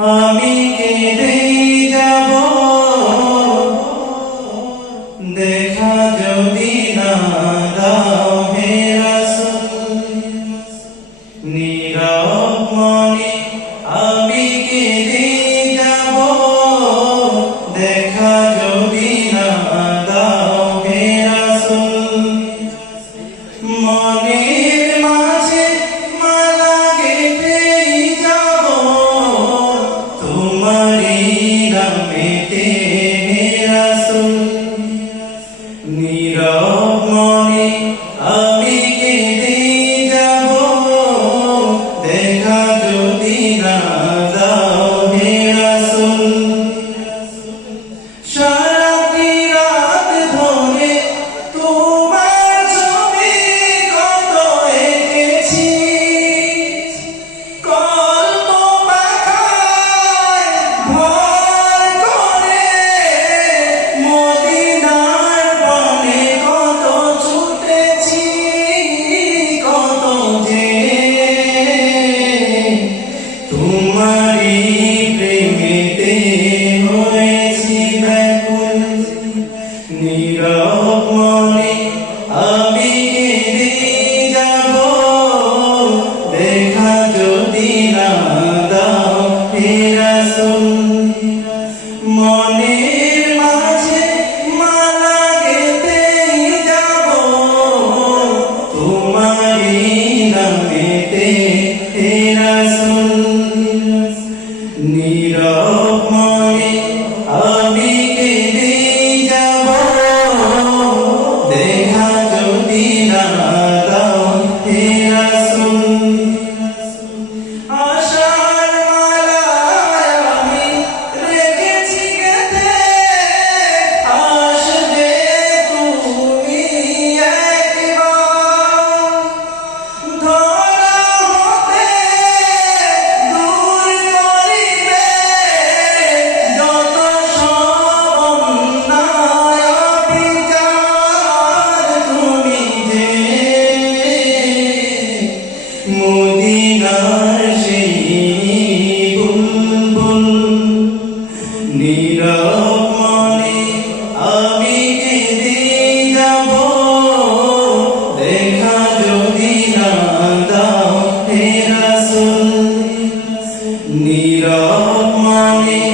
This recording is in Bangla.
আমি কেঁদে যাব দেখা যদি না দাও হে রাসূল। নীরব মনে আমি কেঁদে যাব দেখা যদি না দাও হে রাসূল। মনের মাঝে মালা গেঁথেই যাব তোমারই নামেতে হে রাসূল। নীরব মনে আমি কেঁদে যাব দেখা যদি না দাও হে রাসূল। সারাটি রাত ধরে তোমার ছবি কত এঁকেছি, কল্প পাখায় ভয় করে মদিনার বনে কত ছুটেছি, কত যে তোমারই প্রেমেতে হয়েছি ব্যাকুল। নীরব মনে আমি কেঁদে যাব দেখা যদি না দাও হে রাসূল। মনের মাঝে মালা গেঁথেই যাব তোমারই নামেতে হে রাসূল। নীরব মনে আমি কেঁদে যাব দেখা যদি না দাও হে রাসূল। আশার মালায় আমি রেখেছি গেঁথে আসবে তুমি একবার। ধরা হতে দূর করিবে যত সব অন্যায় অবিচার। তুমি যে মদিনার সেই বুলবুল। নীরব মনে আমি কেঁদে যাব দেখা যদি না দাও হে রাসূল। নীরব মনে